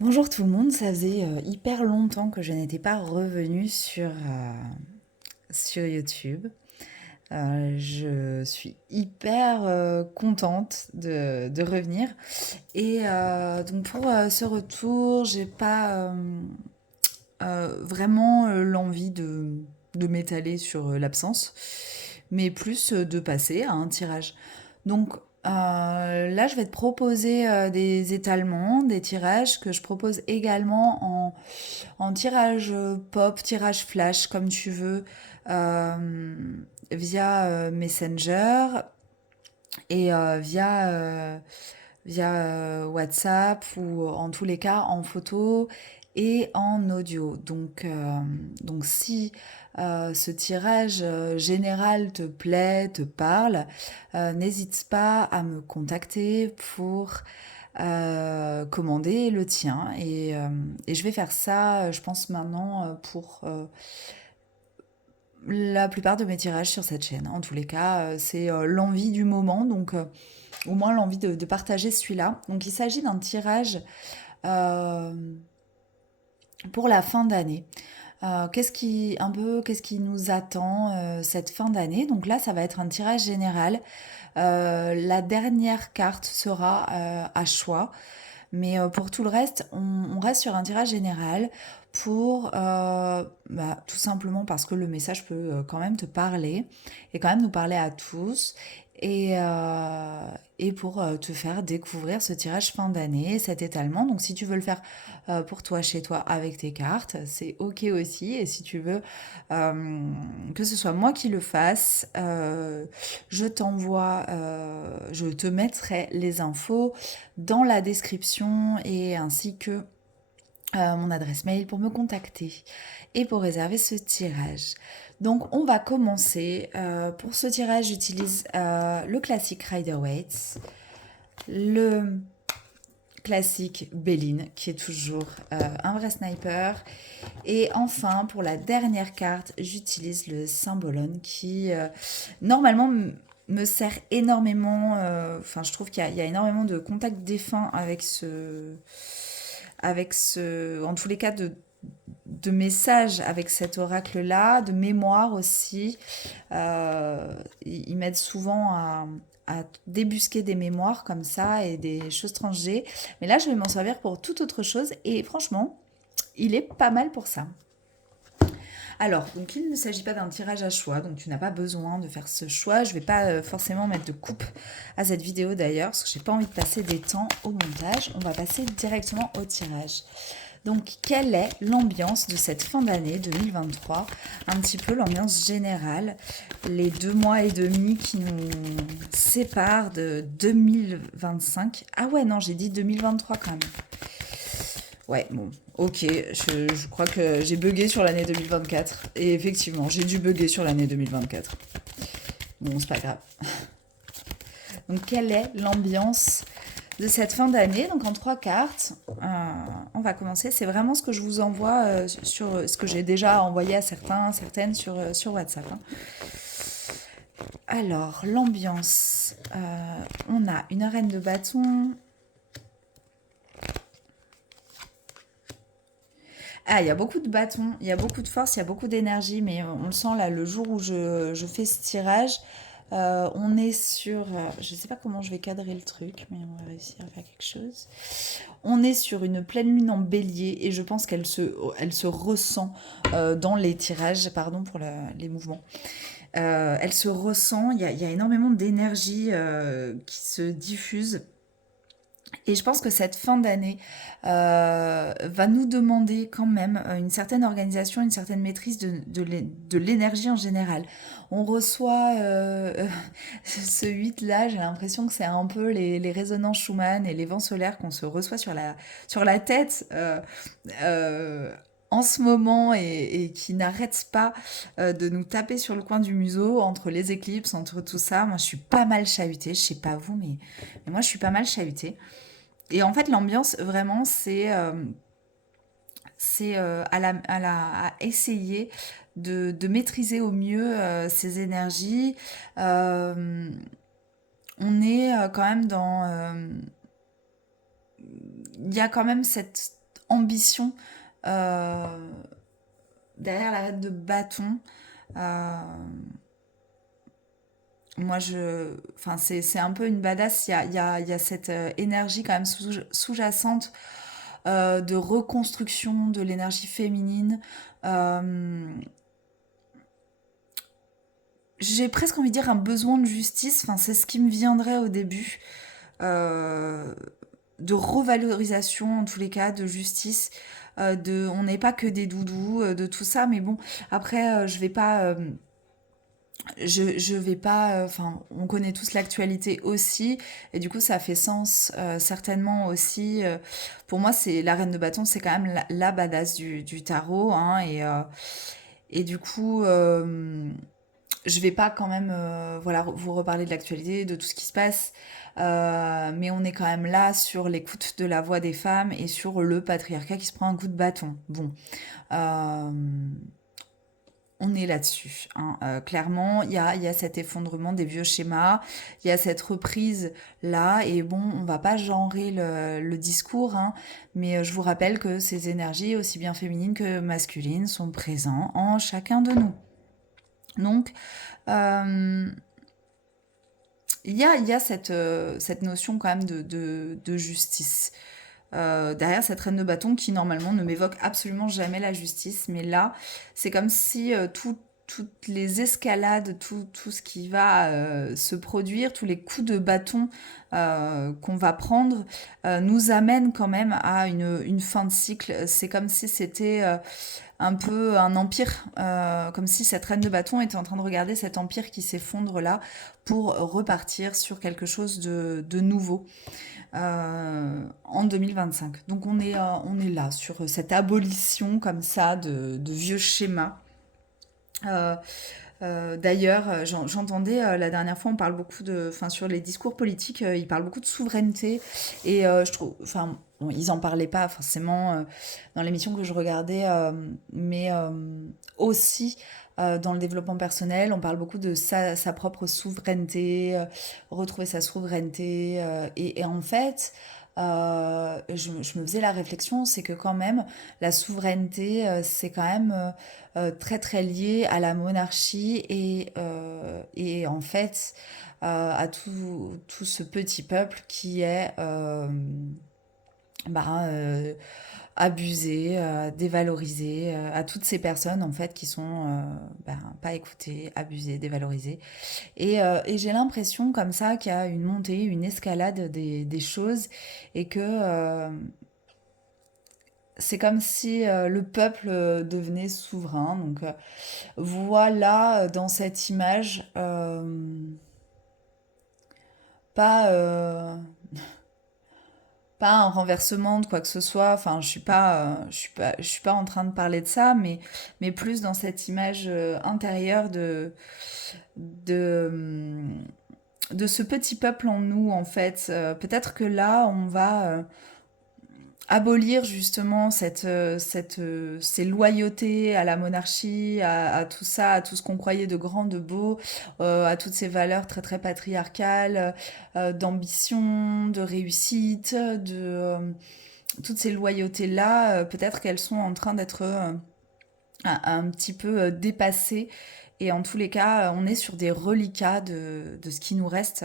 Bonjour tout le monde, ça faisait hyper longtemps que je n'étais pas revenue sur YouTube. Je suis hyper contente de revenir. Et donc pour ce retour, j'ai pas vraiment l'envie de m'étaler sur l'absence, mais plus de passer à un tirage. Donc là, je vais te proposer des étalements, des tirages que je propose également en tirage pop, tirage flash, comme tu veux, euh, via Messenger et via WhatsApp ou en tous les cas en photo et en audio. Donc si ce tirage général te plaît, te parle, n'hésite pas à me contacter pour commander le tien. Et je vais faire ça, je pense maintenant, pour la plupart de mes tirages sur cette chaîne. En tous les cas, c'est l'envie du moment, donc au moins l'envie de partager celui-là. Donc il s'agit d'un tirage euh, pour la fin d'année. Qu'est-ce qui nous attend cette fin d'année? Donc là, ça va être un tirage général. La dernière carte sera à choix. Mais pour tout le reste, on reste sur un tirage général pour tout simplement parce que le message peut quand même te parler et quand même nous parler à tous et pour te faire découvrir ce tirage fin d'année, cet étalement. Donc si tu veux le faire pour toi chez toi avec tes cartes, c'est ok aussi. Et si tu veux que ce soit moi qui le fasse, je te mettrai les infos dans la description et ainsi que mon adresse mail pour me contacter et pour réserver ce tirage. Donc on va commencer. Pour ce tirage, j'utilise le classique Rider-Waite, le classique Béline qui est toujours un vrai sniper. Et enfin, pour la dernière carte, j'utilise le Symbolone qui normalement me sert énormément. Enfin, je trouve qu'il y a énormément de contacts défunts en tous les cas, de messages avec cet oracle-là, de mémoire aussi. Il m'aide souvent à débusquer des mémoires comme ça et des choses tranchées. Mais là, je vais m'en servir pour toute autre chose et franchement, il est pas mal pour ça. Alors, donc il ne s'agit pas d'un tirage à choix, donc tu n'as pas besoin de faire ce choix. Je ne vais pas forcément mettre de coupe à cette vidéo d'ailleurs, parce que j'ai pas envie de passer des temps au montage. On va passer directement au tirage. Donc, quelle est l'ambiance de cette fin d'année 2023? Un petit peu l'ambiance générale, les 2 mois et demi qui nous séparent de 2025. Ah ouais, non, j'ai dit 2023 quand même. Ouais, bon, ok, je crois que j'ai bugué sur l'année 2024. Et effectivement, j'ai dû bugger sur l'année 2024. Bon, c'est pas grave. Donc, quelle est l'ambiance de cette fin d'année? Donc, en 3 cartes, on va commencer. C'est vraiment ce que je vous envoie sur ce que j'ai déjà envoyé à certaines sur WhatsApp, hein. Alors, l'ambiance. On a une reine de bâton. Ah, il y a beaucoup de bâtons, il y a beaucoup de force, il y a beaucoup d'énergie, mais on le sent là, le jour où je fais ce tirage, on est sur... je ne sais pas comment je vais cadrer le truc, mais on va réussir à faire quelque chose. On est sur une pleine lune en bélier et je pense elle se ressent dans les tirages, pardon pour les mouvements. Elle se ressent, il y a énormément d'énergie qui se diffuse. Et je pense que cette fin d'année va nous demander quand même une certaine organisation, une certaine maîtrise de l'énergie en général. On reçoit ce 8-là, j'ai l'impression que c'est un peu les résonances Schumann et les vents solaires qu'on se reçoit sur la tête. En ce moment et qui n'arrêtent pas de nous taper sur le coin du museau entre les éclipses, entre tout ça. Moi, je suis pas mal chahutée. Je sais pas vous, mais moi, je suis pas mal chahutée. Et en fait, l'ambiance, vraiment, à essayer de maîtriser au mieux ces énergies. Euh, on est quand même dans... Il y a quand même cette ambition euh, derrière la reine de bâton. Euh, Moi, enfin, c'est un peu une badass. Il y a cette énergie quand même sous-jacente de reconstruction de l'énergie féminine. Euh, j'ai presque envie de dire un besoin de justice. Enfin, c'est ce qui me viendrait au début. Euh, de revalorisation, en tous les cas, de justice. On n'est pas que des doudous, de tout ça. Mais bon, après, je vais pas. Je vais pas, enfin, on connaît tous l'actualité aussi, et du coup, ça fait sens certainement aussi. Pour moi, c'est la reine de bâton, c'est quand même la badass du tarot, hein, et du coup, je vais pas quand même, voilà, vous reparler de l'actualité, de tout ce qui se passe, mais on est quand même là sur l'écoute de la voix des femmes et sur le patriarcat qui se prend un coup de bâton. Bon. Euh, on est là-dessus, hein. Clairement, il y a cet effondrement des vieux schémas, il y a cette reprise là, et bon, on va pas genrer le discours, hein, mais je vous rappelle que ces énergies, aussi bien féminines que masculines, sont présentes en chacun de nous. Donc, euh, il y a cette notion quand même de justice. Derrière cette reine de bâton qui normalement ne m'évoque absolument jamais la justice. Mais là, c'est comme si toutes les escalades, tout ce qui va se produire, tous les coups de bâton qu'on va prendre, nous amènent quand même à une fin de cycle. C'est comme si c'était un peu un empire, comme si cette reine de bâton était en train de regarder cet empire qui s'effondre là pour repartir sur quelque chose de nouveau en 2025. Donc on est là sur cette abolition comme ça de vieux schémas. Euh, D'ailleurs, j'entendais la dernière fois, on parle beaucoup enfin sur les discours politiques, ils parlent beaucoup de souveraineté et je trouve, enfin, bon, ils en parlaient pas forcément dans l'émission que je regardais, mais aussi dans le développement personnel, on parle beaucoup de sa propre souveraineté, retrouver sa souveraineté et en fait. Je me faisais la réflexion, c'est que quand même, la souveraineté, c'est quand même très très lié à la monarchie et en fait à tout ce petit peuple qui est bah, abusé, dévalorisé, à toutes ces personnes en fait qui sont bah, pas écoutées, abusées, dévalorisées. Et j'ai l'impression comme ça qu'il y a une montée, une escalade des choses et que c'est comme si le peuple devenait souverain. Donc voilà, dans cette image, pas, pas un renversement de quoi que ce soit. Enfin, je suis pas en train de parler de ça, mais plus dans cette image intérieure de, de ce petit peuple en nous, en fait. Peut-être que là, on va abolir justement ces loyautés à la monarchie, à tout ça, à tout ce qu'on croyait de grand, de beau, à toutes ces valeurs très très patriarcales, d'ambition, de réussite, toutes ces loyautés-là, peut-être qu'elles sont en train d'être un petit peu dépassées. Et en tous les cas, on est sur des reliquats de ce qui nous reste.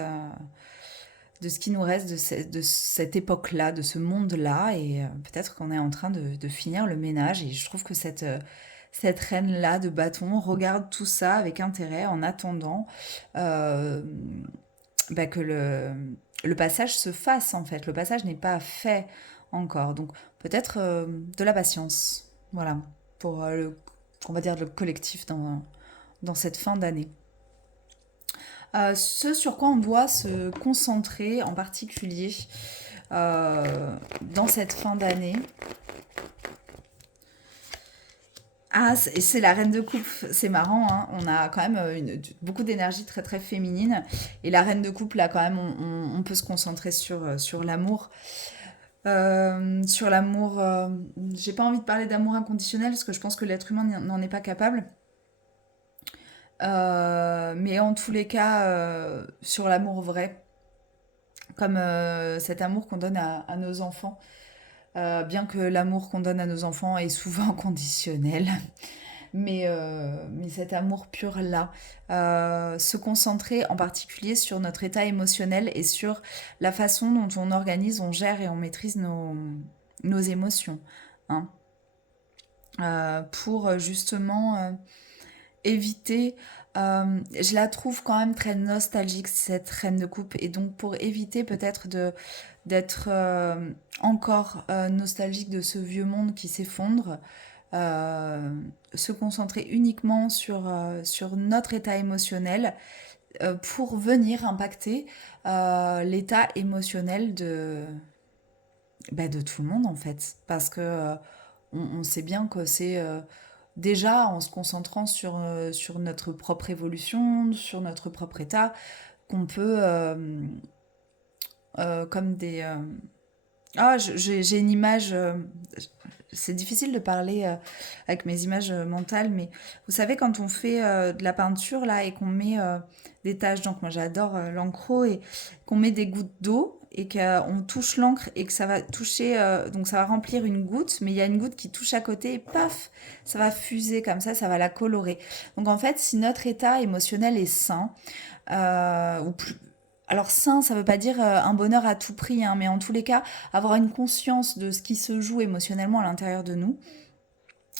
De ce qui nous reste de cette époque-là, de ce monde-là, et peut-être qu'on est en train de finir le ménage, et je trouve que cette reine-là de bâton regarde tout ça avec intérêt en attendant euh, bah, que le passage se fasse, en fait. Le passage n'est pas fait encore, donc peut-être de la patience, voilà, pour on va dire le collectif dans cette fin d'année. Ce sur quoi on doit se concentrer en particulier dans cette fin d'année. Ah, c'est la reine de coupe, c'est marrant, hein. On a quand même beaucoup d'énergie très très féminine. Et la reine de coupe, là quand même, on peut se concentrer sur l'amour. Sur l'amour, j'ai pas envie de parler d'amour inconditionnel parce que je pense que l'être humain n'en est pas capable. Mais en tous les cas, sur l'amour vrai, comme cet amour qu'on donne à nos enfants. bien que l'amour qu'on donne à nos enfants est souvent conditionnel. Mais cet amour pur-là, se concentrer en particulier sur notre état émotionnel et sur la façon dont on organise, on gère et on maîtrise nos émotions. Hein. Pour justement éviter... je la trouve quand même très nostalgique, cette reine de coupe. Et donc pour éviter peut-être d'être encore nostalgique de ce vieux monde qui s'effondre, euh, se concentrer uniquement sur notre état émotionnel pour venir impacter l'état émotionnel de tout le monde en fait. Parce que on sait bien que c'est déjà en se concentrant sur notre propre évolution, sur notre propre état, qu'on peut, comme des... Ah, j'ai une image. C'est difficile de parler avec mes images mentales, mais vous savez, quand on fait de la peinture là et qu'on met des taches d'encre, moi j'adore l'encre et qu'on met des gouttes d'eau et qu'on touche l'encre et que ça va toucher, donc ça va remplir une goutte, mais il y a une goutte qui touche à côté et paf, ça va fuser comme ça va la colorer. Donc en fait, si notre état émotionnel est sain, ou plus, alors sain, ça veut pas dire un bonheur à tout prix, hein, mais en tous les cas, avoir une conscience de ce qui se joue émotionnellement à l'intérieur de nous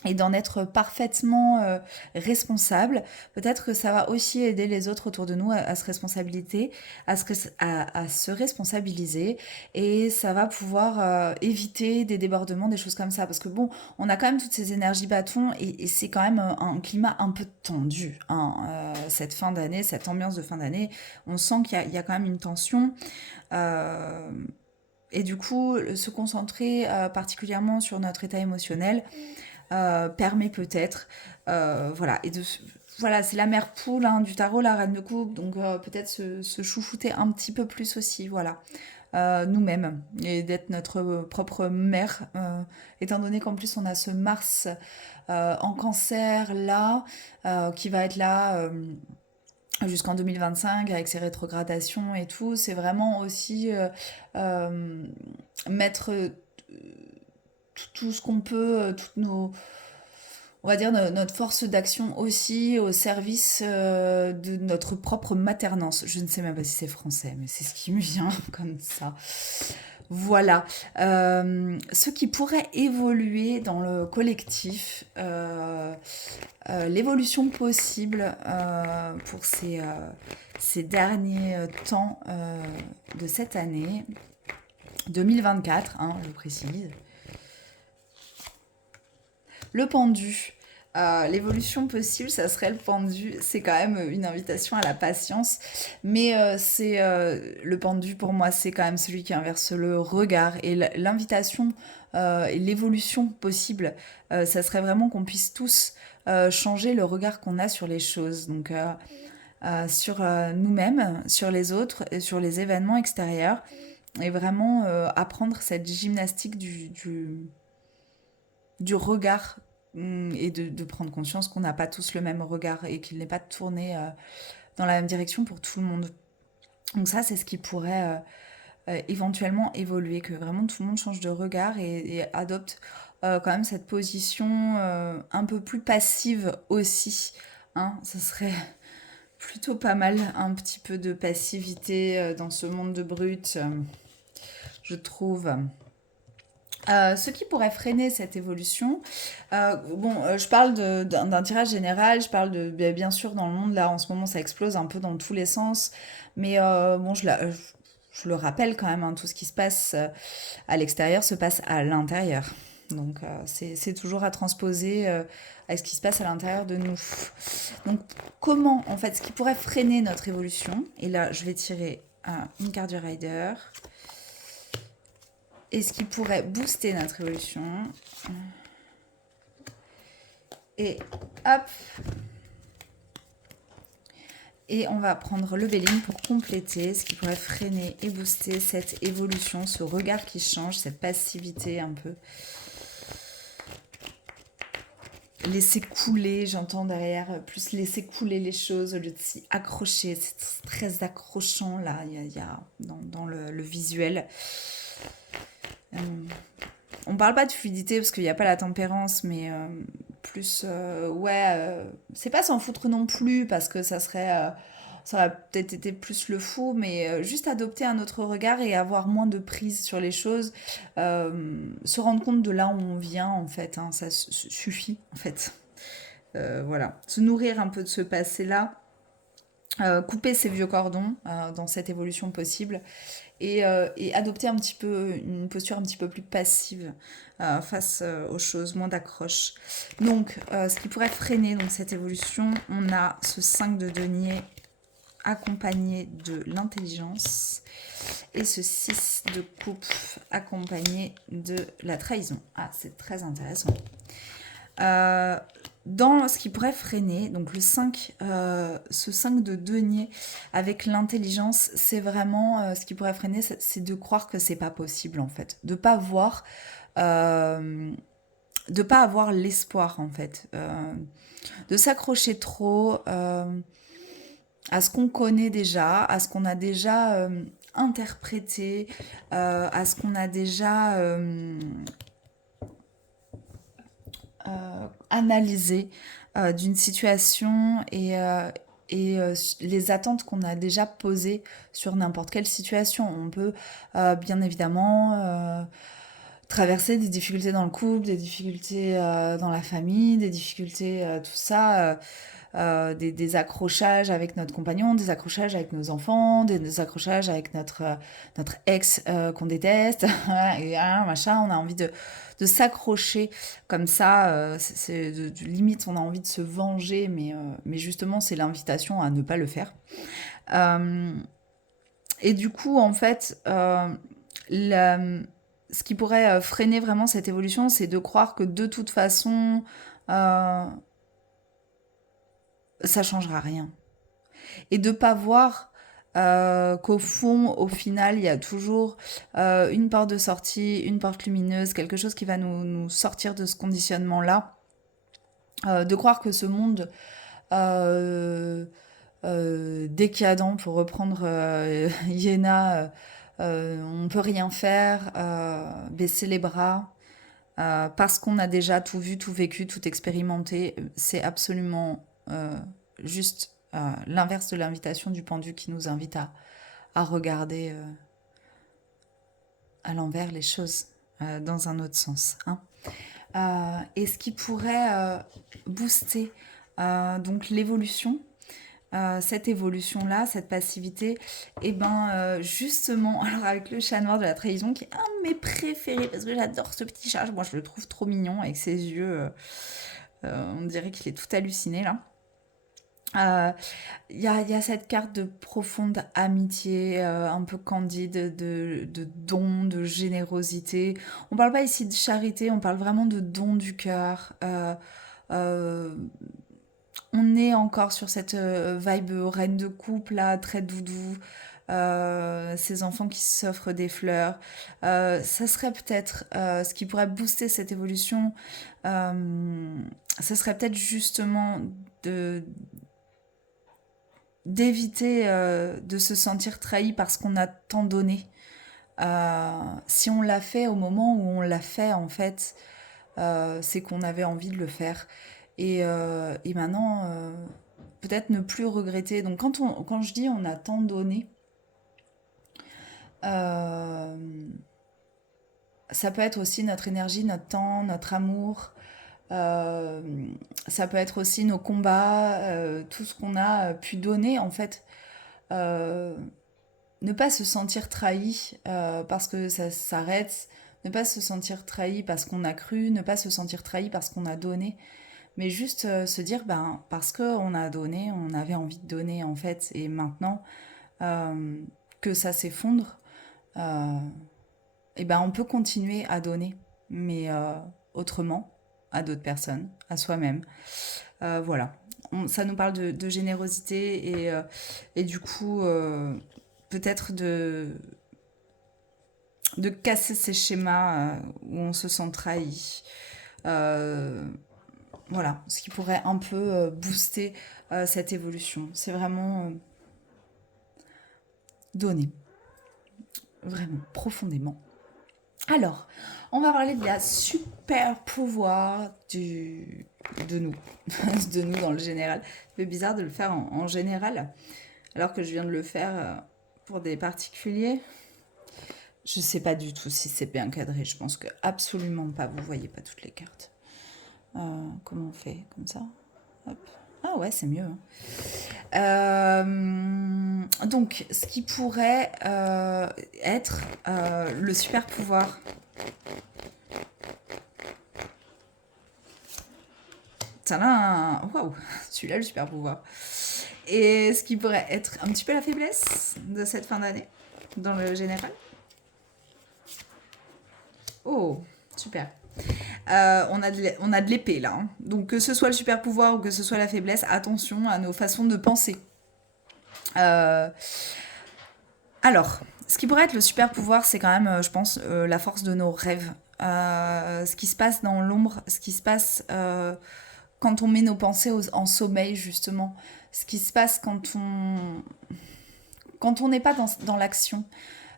et d'en être parfaitement responsable, peut-être que ça va aussi aider les autres autour de nous à se responsabiliser, à se responsabiliser, et ça va pouvoir éviter des débordements, des choses comme ça, parce que bon, on a quand même toutes ces énergies bâtons et c'est quand même un climat un peu tendu, hein, cette fin d'année, cette ambiance de fin d'année, on sent qu'il y a quand même une tension. euh, et du coup, se concentrer particulièrement sur notre état émotionnel, permet peut-être, voilà, voilà, c'est la mère poule hein, du tarot, la reine de coupe, donc peut-être se chouchouter un petit peu plus aussi, voilà, nous-mêmes, et d'être notre propre mère, étant donné qu'en plus on a ce Mars en cancer là, qui va être là jusqu'en 2025 avec ses rétrogradations et tout, c'est vraiment aussi euh, mettre tout ce qu'on peut, toutes nos, on va dire notre force d'action aussi au service de notre propre maternance. Je ne sais même pas si c'est français, mais c'est ce qui me vient comme ça. Voilà. Ce qui pourrait évoluer dans le collectif, l'évolution possible pour ces derniers temps de cette année 2024, hein, je précise. Le pendu. L'évolution possible, ça serait le pendu. C'est quand même une invitation à la patience. Mais c'est le pendu, pour moi, c'est quand même celui qui inverse le regard. Et l'invitation et l'évolution possible, ça serait vraiment qu'on puisse tous changer le regard qu'on a sur les choses. Donc, sur nous-mêmes, sur les autres, et sur les événements extérieurs. Et vraiment apprendre cette gymnastique du regard et de prendre conscience qu'on n'a pas tous le même regard et qu'il n'est pas tourné dans la même direction pour tout le monde. Donc ça, c'est ce qui pourrait éventuellement évoluer, que vraiment tout le monde change de regard et adopte quand même cette position un peu plus passive aussi. Hein, ça serait plutôt pas mal, un petit peu de passivité dans ce monde de brut, je trouve. Ce qui pourrait freiner cette évolution, bon, je parle d'un tirage général, je parle bien sûr dans le monde, là en ce moment ça explose un peu dans tous les sens, mais bon, je le rappelle quand même, hein, tout ce qui se passe à l'extérieur se passe à l'intérieur. Donc c'est toujours à transposer à ce qui se passe à l'intérieur de nous. Donc comment, en fait, ce qui pourrait freiner notre évolution, et là je vais tirer une carte du Rider, et ce qui pourrait booster notre évolution. Et hop. Et on va prendre le Béline pour compléter ce qui pourrait freiner et booster cette évolution, ce regard qui change, cette passivité un peu. Laisser couler, j'entends derrière, plus laisser couler les choses au lieu de s'y accrocher. C'est très accrochant là, il y a dans le visuel. on parle pas de fluidité parce qu'il n'y a pas la tempérance, mais plus, ouais, c'est pas s'en foutre non plus parce que ça aurait peut-être été plus le fou, mais juste adopter un autre regard et avoir moins de prise sur les choses, se rendre compte de là où on vient en fait, hein, ça suffit en fait. Voilà, se nourrir un peu de ce passé-là, couper ses vieux cordons dans cette évolution possible et adopter un petit peu une posture un petit peu plus passive face aux choses, moins d'accroche. Donc, ce qui pourrait freiner donc, cette évolution, on a ce 5 de denier accompagné de l'intelligence et ce 6 de coupe accompagné de la trahison. Ah, c'est très intéressant. Dans ce qui pourrait freiner, donc ce 5 de denier avec l'intelligence, c'est vraiment ce qui pourrait freiner, c'est de croire que c'est pas possible en fait, euh, de pas avoir l'espoir en fait, de s'accrocher trop à ce qu'on connaît déjà, à ce qu'on a déjà interprété, à ce qu'on a déjà analyser d'une situation et les attentes qu'on a déjà posées sur n'importe quelle situation. On peut bien évidemment traverser des difficultés dans le couple, des difficultés dans la famille, des difficultés, tout ça. Des accrochages avec notre compagnon, des accrochages avec nos enfants, des accrochages avec notre ex qu'on déteste, et machin, on a envie de s'accrocher comme ça, limite on a envie de se venger, mais justement c'est l'invitation à ne pas le faire. Euh, et du coup, en fait, la- ce qui pourrait freiner vraiment cette évolution, c'est de croire que de toute façon, euh, ça changera rien. Et de pas voir qu'au fond, au final, il y a toujours une porte de sortie, une porte lumineuse, quelque chose qui va nous sortir de ce conditionnement-là. De croire que ce monde décadent, pour reprendre Iéna, on peut rien faire, baisser les bras. Parce qu'on a déjà tout vu, tout vécu, tout expérimenté, c'est absolument juste l'inverse de l'invitation du pendu qui nous invite à regarder à l'envers les choses dans un autre sens. Hein. Et ce qui pourrait booster donc l'évolution, cette évolution-là, cette passivité, et ben justement, alors avec le chat noir de la trahison, qui est un de mes préférés, parce que j'adore ce petit chat, moi je le trouve trop mignon, avec ses yeux, on dirait qu'il est tout halluciné là. Euh, y a cette carte de profonde amitié, un peu candide, de don, de générosité. On parle pas ici de charité, on parle vraiment de don du cœur. Euh, on est encore sur cette vibe reine de couple là, très doudou. Ces enfants qui s'offrent des fleurs. Ça serait peut-être ce qui pourrait booster cette évolution. Ça serait peut-être justement de d'éviter de se sentir trahi parce qu'on a tant donné. Si on l'a fait au moment où on l'a fait, en fait, c'est qu'on avait envie de le faire. Et maintenant, peut-être ne plus regretter. Donc quand je dis on a tant donné, euh, ça peut être aussi notre énergie, notre temps, notre amour. Euh, Ça peut être aussi nos combats, tout ce qu'on a pu donner en fait. Euh, Ne pas se sentir trahi parce que ça s'arrête, ne pas se sentir trahi parce qu'on a cru, ne pas se sentir trahi parce qu'on a donné, mais juste se dire ben parce qu'on a donné, on avait envie de donner en fait, et maintenant euh, que ça s'effondre, euh, et ben on peut continuer à donner, mais autrement, à d'autres personnes, à soi-même. Voilà. Ça nous parle de générosité et du coup peut-être de casser ces schémas où on se sent trahi. Euh, voilà, ce qui pourrait un peu booster cette évolution. C'est vraiment donner, vraiment, profondément. Alors, on va parler de la super pouvoir de nous, de nous dans le général. C'est bizarre de le faire en général, alors que je viens de le faire pour des particuliers. Je sais pas du tout si c'est bien cadré. Je pense que absolument pas. Vous voyez pas toutes les cartes. Comment on fait? Comme ça? Hop. Ah ouais, c'est mieux, hein. Donc, ce qui pourrait être le super pouvoir. Tadam! Waouh, celui-là, le super pouvoir. Et ce qui pourrait être un petit peu la faiblesse de cette fin d'année, dans le général. Oh, super. On a de l'épée là, hein. Donc que ce soit le super pouvoir ou que ce soit la faiblesse, attention à nos façons de penser. Euh, alors, ce qui pourrait être le super pouvoir, c'est quand même, je pense, la force de nos rêves. Ce qui se passe dans l'ombre, ce qui se passe quand on met nos pensées en sommeil, justement. Ce qui se passe quand on n'est pas dans l'action.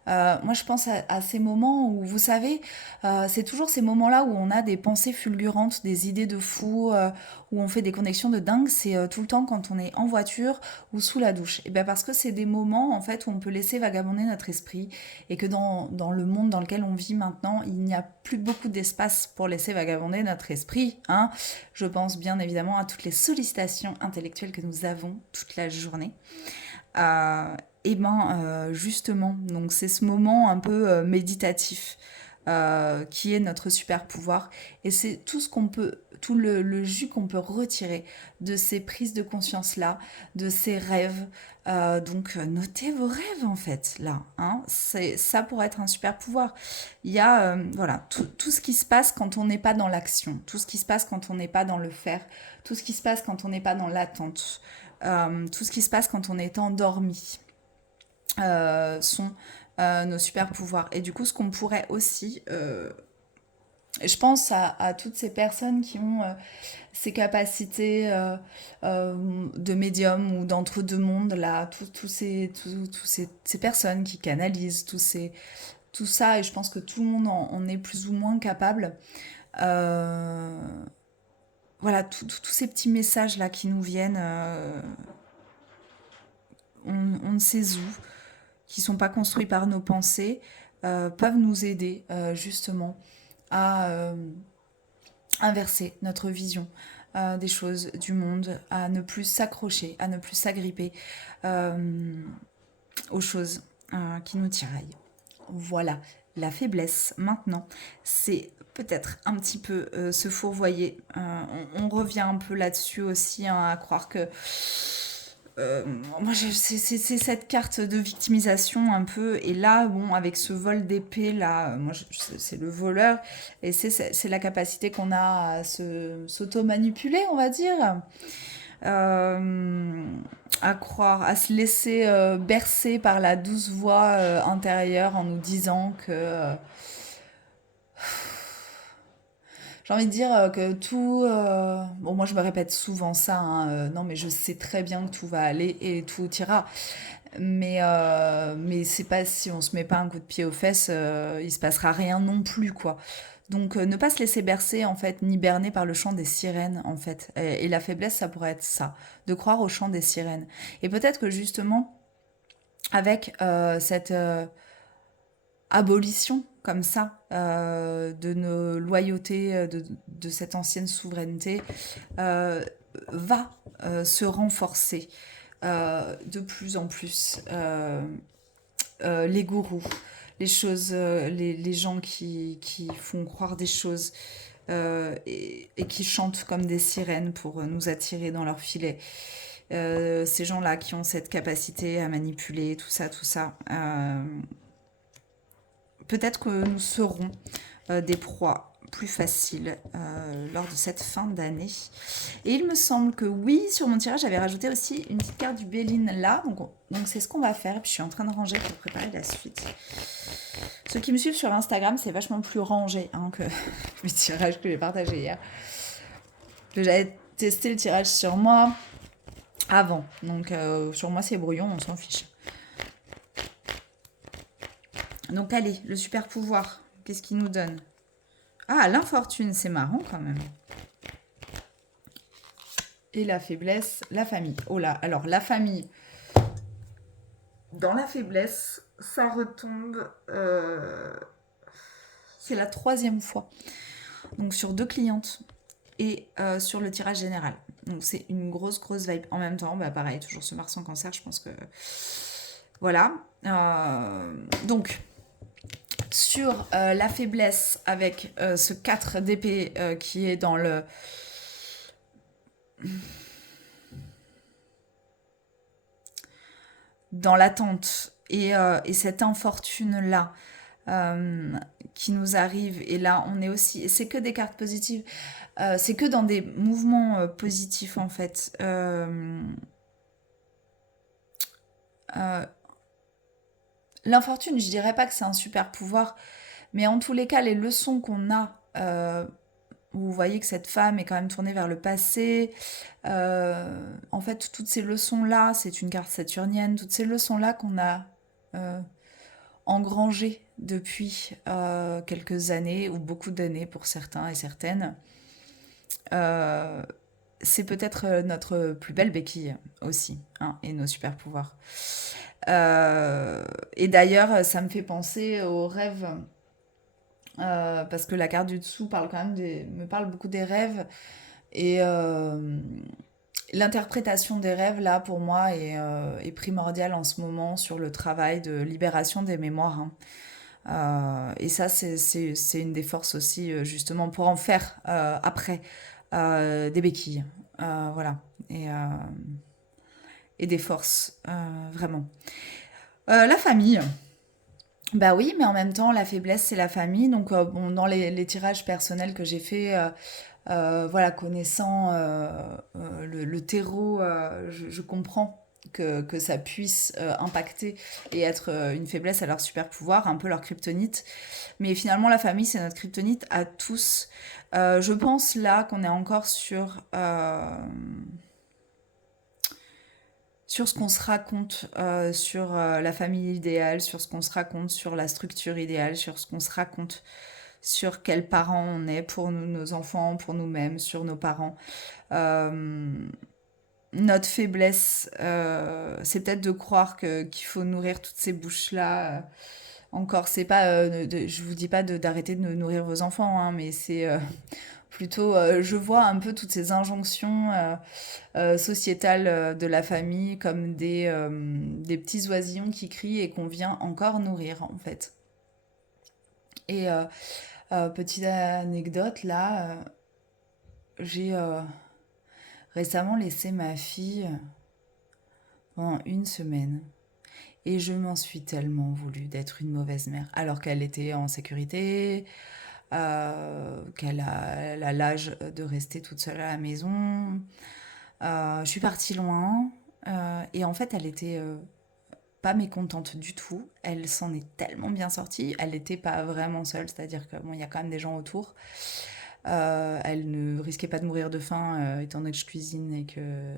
Moi, je pense à ces moments où, vous savez, c'est toujours ces moments-là où on a des pensées fulgurantes, des idées de fou, où on fait des connexions de dingue. C'est tout le temps quand on est en voiture ou sous la douche. Et bien parce que c'est des moments, en fait, où on peut laisser vagabonder notre esprit et que dans le monde dans lequel on vit maintenant, il n'y a plus beaucoup d'espace pour laisser vagabonder notre esprit, hein. Je pense bien évidemment à toutes les sollicitations intellectuelles que nous avons toute la journée. Euh, et ben justement, donc c'est ce moment un peu méditatif qui est notre super pouvoir. Et c'est tout ce qu'on peut, tout le jus qu'on peut retirer de ces prises de conscience-là, de ces rêves. Donc notez vos rêves en fait, là, hein. Ça pourrait être un super pouvoir. Il y a voilà, tout ce qui se passe quand on n'est pas dans l'action, tout ce qui se passe quand on n'est pas dans le faire, tout ce qui se passe quand on n'est pas dans l'attente, tout ce qui se passe quand on est endormi sont nos super pouvoirs. Et du coup, ce qu'on pourrait aussi, je pense à toutes ces personnes qui ont ces capacités de médium ou d'entre-deux mondes, là, ces personnes qui canalisent tout ça, et je pense que tout le monde en est plus ou moins capable. Euh, voilà, tous ces petits messages là qui nous viennent, on ne sait où, qui sont pas construits par nos pensées, peuvent nous aider justement à inverser notre vision des choses, du monde, à ne plus s'accrocher, à ne plus s'agripper euh, aux choses qui nous tiraillent. Voilà, la faiblesse maintenant, c'est peut-être un petit peu se fourvoyer. On revient un peu là-dessus aussi, hein, à croire que moi, c'est cette carte de victimisation un peu. Et là, bon, avec ce vol d'épée, là, moi, c'est le voleur. Et c'est la capacité qu'on a à s'auto-manipuler, on va dire. Euh, à croire, à se laisser bercer par la douce voix intérieure en nous disant que j'ai envie de dire que tout. Bon, moi je me répète souvent ça, hein, non, mais je sais très bien que tout va aller et tout ira. Mais c'est pas si on se met pas un coup de pied aux fesses, il se passera rien non plus, quoi. Donc ne pas se laisser bercer, en fait, ni berner par le chant des sirènes, en fait. Et la faiblesse, ça pourrait être ça, de croire au chant des sirènes. Et peut-être que justement, avec cette abolition comme ça de nos loyautés, de cette ancienne souveraineté, euh, va se renforcer de plus en plus. Les gourous, les choses, les gens qui font croire des choses et qui chantent comme des sirènes pour nous attirer dans leur filet. Ces gens-là qui ont cette capacité à manipuler, tout ça, tout ça. Peut-être que nous serons des proies plus faciles lors de cette fin d'année. Et il me semble que oui, sur mon tirage, j'avais rajouté aussi une petite carte du Béline là. Donc c'est ce qu'on va faire. Et puis je suis en train de ranger pour préparer la suite. Ceux qui me suivent sur Instagram, c'est vachement plus rangé hein, que le tirage que j'ai partagé hier. J'avais testé le tirage sur moi avant. Donc sur moi c'est brouillon, on s'en fiche. Donc allez, le super pouvoir. Qu'est-ce qu'il nous donne? Ah, l'infortune, c'est marrant quand même. Et la faiblesse, la famille. Oh là, alors la famille. Dans la faiblesse, ça retombe. C'est la 3e fois. Donc sur 2 clientes et sur le tirage général. Donc c'est une grosse vibe. En même temps, bah pareil, toujours ce Mars en cancer, je pense que... Voilà. Donc, sur la faiblesse avec ce 4 d'épée qui est dans le... dans l'attente et cette infortune-là qui nous arrive. Et là, on est aussi... C'est que des cartes positives. C'est que dans des mouvements positifs, en fait. L'infortune, je dirais pas que c'est un super pouvoir, mais en tous les cas, les leçons qu'on a, vous voyez que cette femme est quand même tournée vers le passé. En fait, toutes ces leçons-là, c'est une carte saturnienne, toutes ces leçons-là qu'on a euh, engrangées depuis quelques années, ou beaucoup d'années pour certains et certaines, euh, c'est peut-être notre plus belle béquille aussi, hein, et nos super pouvoirs. Et d'ailleurs, ça me fait penser aux rêves, parce que la carte du dessous parle quand même me parle beaucoup des rêves. Et l'interprétation des rêves, là, pour moi, est primordiale en ce moment sur le travail de libération des mémoires, hein. Et ça, c'est une des forces aussi, justement, pour en faire après des béquilles. Voilà. Et des forces, vraiment. La famille. Bah oui, mais en même temps, la faiblesse, c'est la famille. Donc, bon, dans les tirages personnels que j'ai fait, voilà, connaissant le terreau, je comprends que ça puisse impacter et être une faiblesse à leur super pouvoir, un peu leur kryptonite. Mais finalement, la famille, c'est notre kryptonite à tous. Je pense là qu'on est encore sur ce qu'on se raconte sur la famille idéale, sur ce qu'on se raconte sur la structure idéale, sur ce qu'on se raconte sur quels parents on est pour nous, nos enfants, pour nous-mêmes, sur nos parents. Euh, Notre faiblesse, c'est peut-être de croire qu'il faut nourrir toutes ces bouches-là. Encore, c'est pas, je vous dis pas d'arrêter de nourrir vos enfants, hein, mais c'est plutôt, je vois un peu toutes ces injonctions sociétales de la famille comme des petits oisillons qui crient et qu'on vient encore nourrir en fait. Et petite anecdote là, j'ai récemment laissé ma fille pendant une semaine. Et je m'en suis tellement voulu d'être une mauvaise mère, alors qu'elle était en sécurité, elle a l'âge de rester toute seule à la maison. Je suis partie loin, et en fait, elle était pas mécontente du tout. Elle s'en est tellement bien sortie. Elle n'était pas vraiment seule, c'est-à-dire que bon, il y a quand même des gens autour. Elle ne risquait pas de mourir de faim, étant donné que je cuisine et que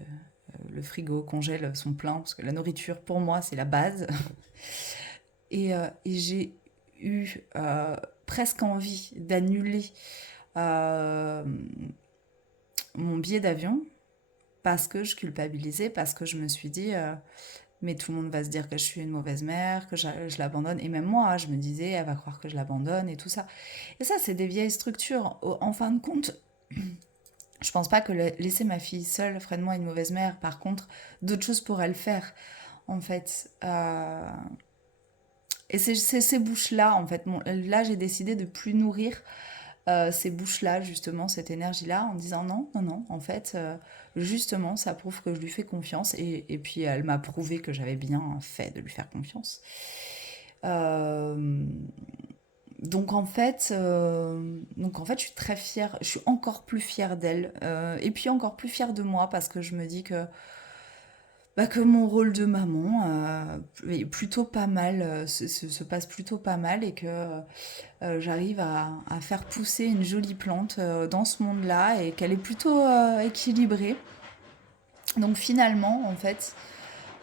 le frigo congèle sont pleins, parce que la nourriture, pour moi, c'est la base. Et j'ai eu presque envie d'annuler euh, mon billet d'avion parce que je culpabilisais, parce que je me suis dit, mais tout le monde va se dire que je suis une mauvaise mère, que je l'abandonne. Et même moi, je me disais, elle va croire que je l'abandonne et tout ça. Et ça, c'est des vieilles structures. En fin de compte, je pense pas que laisser ma fille seule ferait de moi une mauvaise mère. Par contre, d'autres choses pourraient le faire, en fait. Et c'est ces bouches-là, en fait. Bon, là, j'ai décidé de plus nourrir ces bouches-là, justement, cette énergie-là, en disant non, non, non, en fait, justement, ça prouve que je lui fais confiance. Et puis, elle m'a prouvé que j'avais bien fait de lui faire confiance. Euh, donc en fait, je suis très fière, je suis encore plus fière d'elle, et puis encore plus fière de moi parce que je me dis que mon rôle de maman est plutôt pas mal, se passe plutôt pas mal et que j'arrive à faire pousser une jolie plante dans ce monde-là et qu'elle est plutôt équilibrée. Donc finalement, en fait,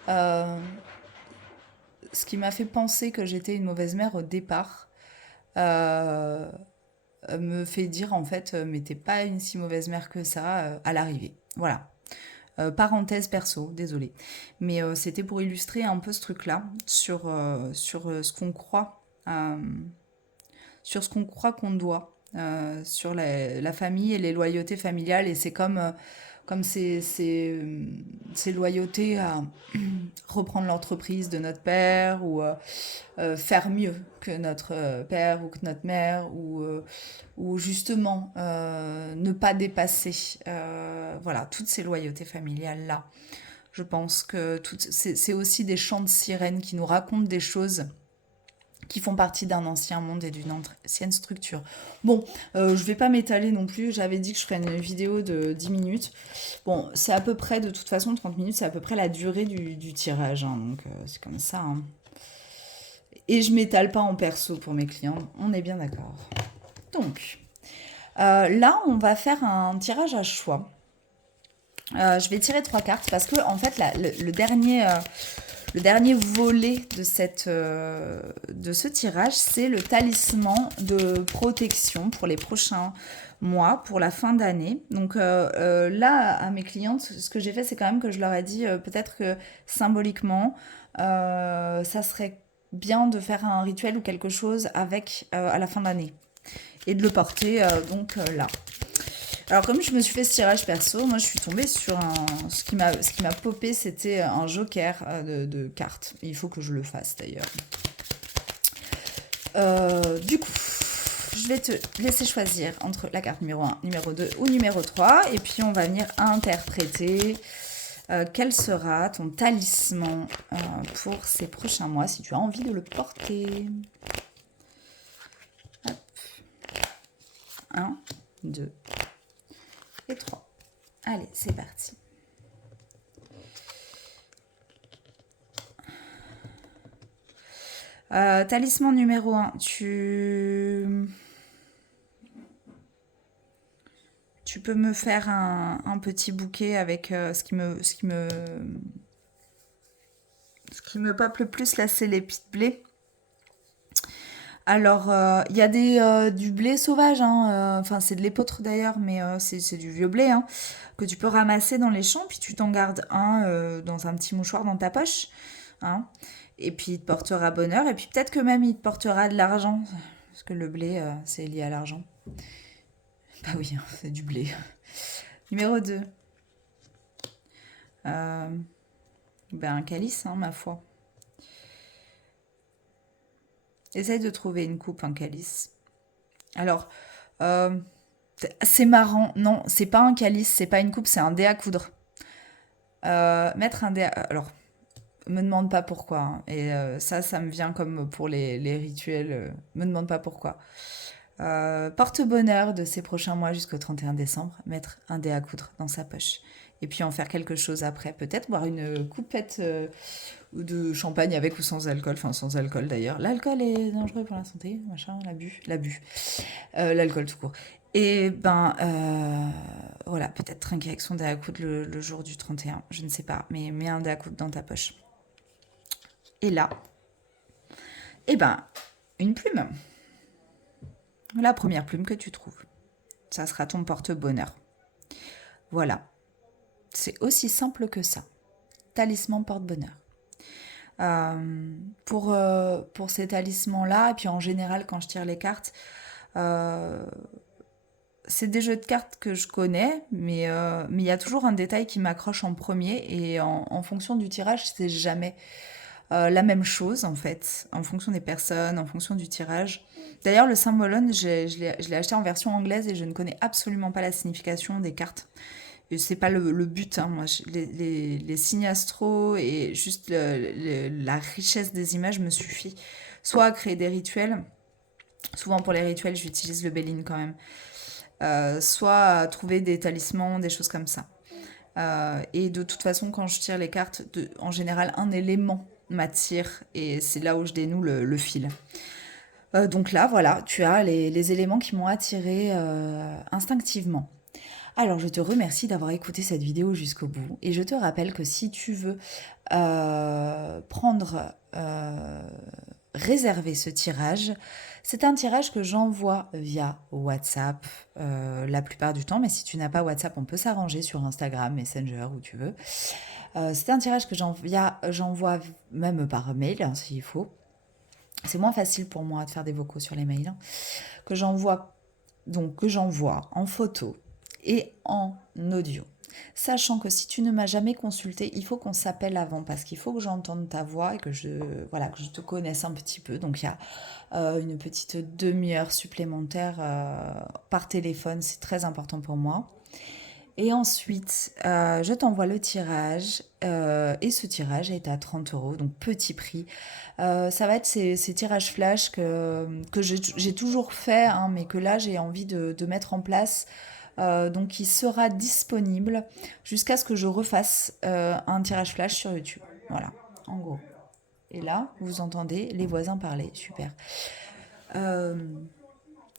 euh, ce qui m'a fait penser que j'étais une mauvaise mère au départ, euh, me fait dire en fait, mais t'es pas une si mauvaise mère que ça à l'arrivée. Voilà. Parenthèse perso, désolée. Mais c'était pour illustrer un peu ce truc-là sur ce qu'on croit, sur ce qu'on croit qu'on doit, sur la famille et les loyautés familiales. Et c'est comme ces loyautés à reprendre l'entreprise de notre père ou faire mieux que notre père ou que notre mère ou justement ne pas dépasser voilà toutes ces loyautés familiales là. Je pense que c'est aussi des chants de sirènes qui nous racontent des choses qui font partie d'un ancien monde et d'une ancienne structure. Bon, je vais pas m'étaler non plus, j'avais dit que je ferais une vidéo de 10 minutes. Bon, c'est à peu près, de toute façon, 30 minutes, c'est à peu près la durée du tirage, hein, donc c'est comme ça. Hein. Et je m'étale pas en perso pour mes clients, on est bien d'accord. Donc, là, on va faire un tirage à choix. Je vais tirer 3 cartes parce que, en fait, le dernier volet de ce tirage, c'est le talisman de protection pour les prochains mois, pour la fin d'année. Donc là, à mes clientes, ce que j'ai fait, c'est quand même que je leur ai dit peut-être que symboliquement, ça serait bien de faire un rituel ou quelque chose avec à la fin d'année et de le porter là. Alors comme je me suis fait ce tirage perso, moi je suis tombée sur ce qui m'a popé, c'était un joker de cartes. Il faut que je le fasse d'ailleurs. Du coup, je vais te laisser choisir entre la carte numéro 1, numéro 2 ou numéro 3. Et puis on va venir interpréter quel sera ton talisman pour ces prochains mois si tu as envie de le porter. Hop. 1, 2 et 3. Allez, c'est parti. Talisman numéro 1, tu peux me faire un petit bouquet avec ce qui me peuple le plus là, c'est les pis de blé. Alors, il y a du blé sauvage, hein, enfin c'est de l'épeautre d'ailleurs, mais c'est du vieux blé, hein, que tu peux ramasser dans les champs, puis tu t'en gardes un dans un petit mouchoir dans ta poche, hein, et puis il te portera bonheur, et puis peut-être que même il te portera de l'argent, parce que le blé, c'est lié à l'argent. Bah oui, hein, c'est du blé. Numéro 2. Ben un calice, hein, ma foi. Essaye de trouver une coupe, un calice. Alors, euh, c'est marrant. Non, c'est pas un calice, c'est pas une coupe, c'est un dé à coudre. Mettre un dé à... Alors, me demande pas pourquoi. Hein. Et ça me vient comme pour les rituels. Me demande pas pourquoi. Porte-bonheur de ces prochains mois jusqu'au 31 décembre. Mettre un dé à coudre dans sa poche. Et puis en faire quelque chose après. Peut-être boire une coupette de champagne avec ou sans alcool. Enfin, sans alcool d'ailleurs. L'alcool est dangereux pour la santé. Machin, l'abus. L'alcool tout court. Et ben, voilà, peut-être trinquer avec son dé à coudre le jour du 31, je ne sais pas, mais mets un dé à coudre dans ta poche. Et là, eh ben, une plume. La première plume que tu trouves. Ça sera ton porte-bonheur. Voilà. C'est aussi simple que ça. Talisman porte-bonheur. Pour ces talismans-là, et puis en général, quand je tire les cartes, c'est des jeux de cartes que je connais, mais il y a toujours un détail qui m'accroche en premier, et en fonction du tirage, c'est jamais la même chose, en fait, en fonction des personnes, en fonction du tirage. D'ailleurs, le Symbolone, je l'ai acheté en version anglaise et je ne connais absolument pas la signification des cartes. Et c'est pas le but, hein. Moi, les signes astro et juste la richesse des images me suffit. Soit à créer des rituels, souvent pour les rituels, j'utilise le Béline quand même. Soit à trouver des talismans, des choses comme ça. Et de toute façon, quand je tire les cartes, en général, un élément m'attire et c'est là où je dénoue le fil. Donc là, voilà, tu as les éléments qui m'ont attiré instinctivement. Alors, je te remercie d'avoir écouté cette vidéo jusqu'au bout et je te rappelle que si tu veux prendre réserver ce tirage. C'est un tirage que j'envoie via WhatsApp la plupart du temps, mais si tu n'as pas WhatsApp, on peut s'arranger sur Instagram, Messenger, où tu veux. C'est un tirage que j'envoie même par mail, hein, s'il faut. C'est moins facile pour moi de faire des vocaux sur les mails, hein, que j'envoie en photo et en audio. Sachant que si tu ne m'as jamais consulté, il faut qu'on s'appelle avant parce qu'il faut que j'entende ta voix et que que je te connaisse un petit peu. Donc il y a une petite demi-heure supplémentaire par téléphone, c'est très important pour moi. Et ensuite, je t'envoie le tirage et ce tirage est à 30 euros, donc petit prix. Ça va être ces tirages flash que j'ai toujours fait, hein, mais que là j'ai envie de mettre en place. Donc il sera disponible jusqu'à ce que je refasse un tirage flash sur YouTube. Voilà, en gros. Et là, vous entendez les voisins parler. Super. Euh,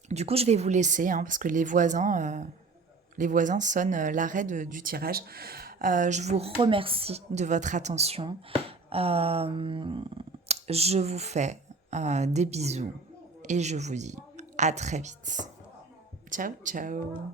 du coup, je vais vous laisser hein, parce que les voisins sonnent l'arrêt du tirage. Je vous remercie de votre attention. Euh, je vous fais des bisous et je vous dis à très vite. Ciao, ciao.